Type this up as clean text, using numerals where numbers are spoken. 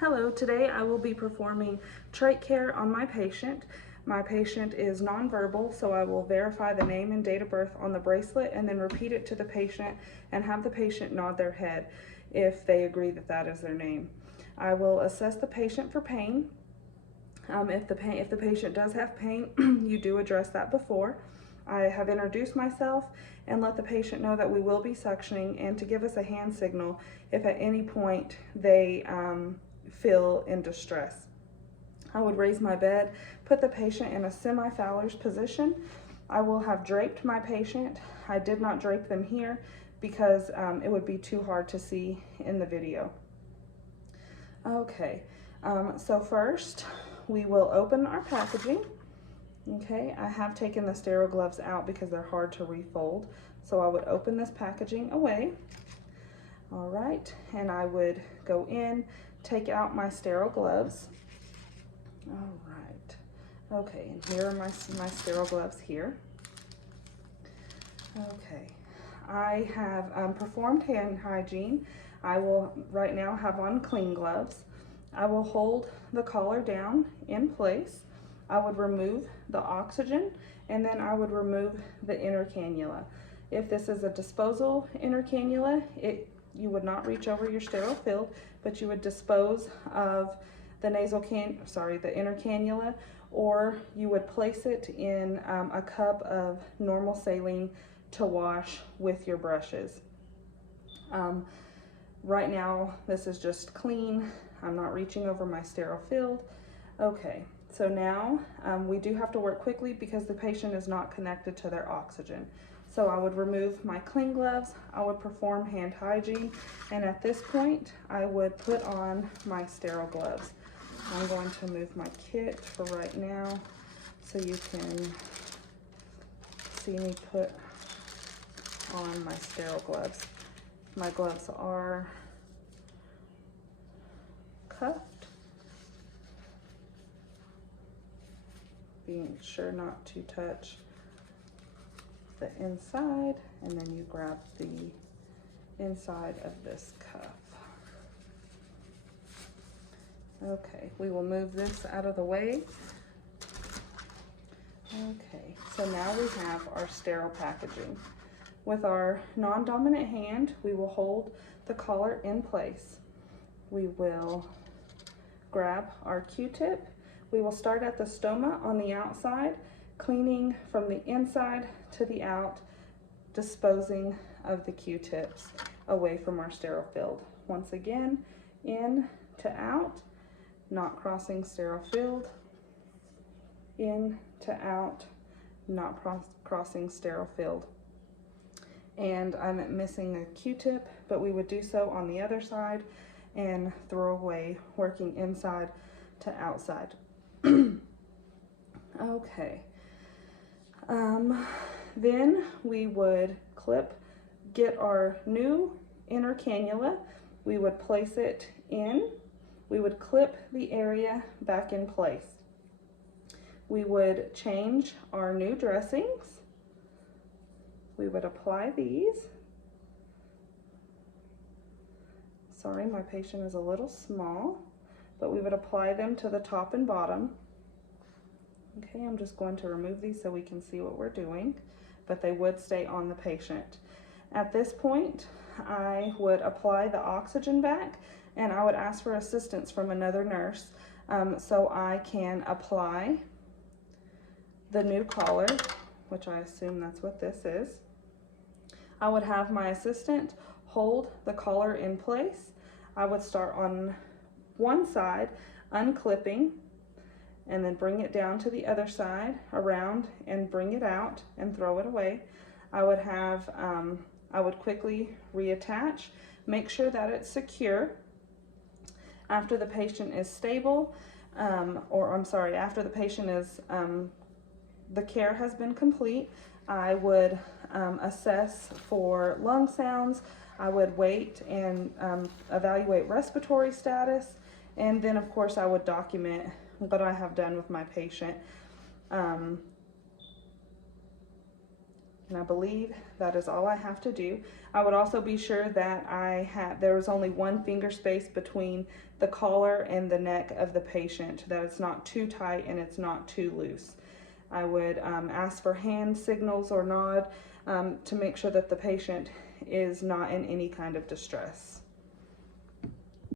Hello, today I will be performing trach care on my patient. My patient is nonverbal, so I will verify the name and date of birth on the bracelet and then repeat it to the patient and have the patient nod their head if they agree that that is their name. I will assess the patient for pain. If the patient does have pain, you do address that before. I have introduced myself and let the patient know that we will be suctioning and to give us a hand signal if at any point they feel in distress. I would raise my bed, put the patient in a semi-Fowler's position. I will have draped my patient. I did not drape them here because it would be too hard to see in the video. Okay, so first we will open our packaging. Okay, I have taken the sterile gloves out because they're hard to refold. So I would open this packaging away. All right, and I would go in, take out my sterile gloves. All right, okay, and here are my sterile gloves here. Okay, I have performed hand hygiene. I will right now have on clean gloves. I will hold the collar down in place. I would remove the oxygen and then I would remove the inner cannula. If this is a disposal inner cannula, you would not reach over your sterile field, but you would dispose of the the inner cannula, or you would place it in a cup of normal saline to wash with your brushes. Right now, this is just clean. I'm not reaching over my sterile field. Okay, so now we do have to work quickly because the patient is not connected to their oxygen. So I would remove my clean gloves, I would perform hand hygiene, and at this point, I would put on my sterile gloves. I'm going to move my kit for right now so you can see me put on my sterile gloves. My gloves are cuffed, being sure not to touch the inside, and then you grab the inside of this cuff. Okay, we will move this out of the way. Okay, so now we have our sterile packaging. With our non-dominant hand, we will hold the collar in place. We will grab our Q-tip. We will start at the stoma on the outside, cleaning from the inside to the out, disposing of the Q-tips away from our sterile field. Once again, in to out, not crossing sterile field, in to out, not crossing sterile field. And I'm missing a Q-tip, but we would do so on the other side and throw away, working inside to outside. Okay. Then we would get our new inner cannula. We would place it in. We would clip the area back in place. We would change our new dressings. We would apply these. Sorry, my patient is a little small, but we would apply them to the top and bottom. Okay, I'm just going to remove these so we can see what we're doing, but they would stay on the patient. At this point, I would apply the oxygen back and I would ask for assistance from another nurse so I can apply the new collar, which I assume that's what this is. I would have my assistant hold the collar in place. I would start on one side, unclipping, and then bring it down to the other side, around, and bring it out and throw it away. I would quickly reattach, make sure that it's secure. After the patient is stable, after the patient is, the care has been complete, I would assess for lung sounds. I would wait and evaluate respiratory status, and then of course I would document what I have done with my patient. And I believe that is all I have to do. I would also be sure that there was only one finger space between the collar and the neck of the patient, that it's not too tight and it's not too loose. I would ask for hand signals or nod to make sure that the patient is not in any kind of distress.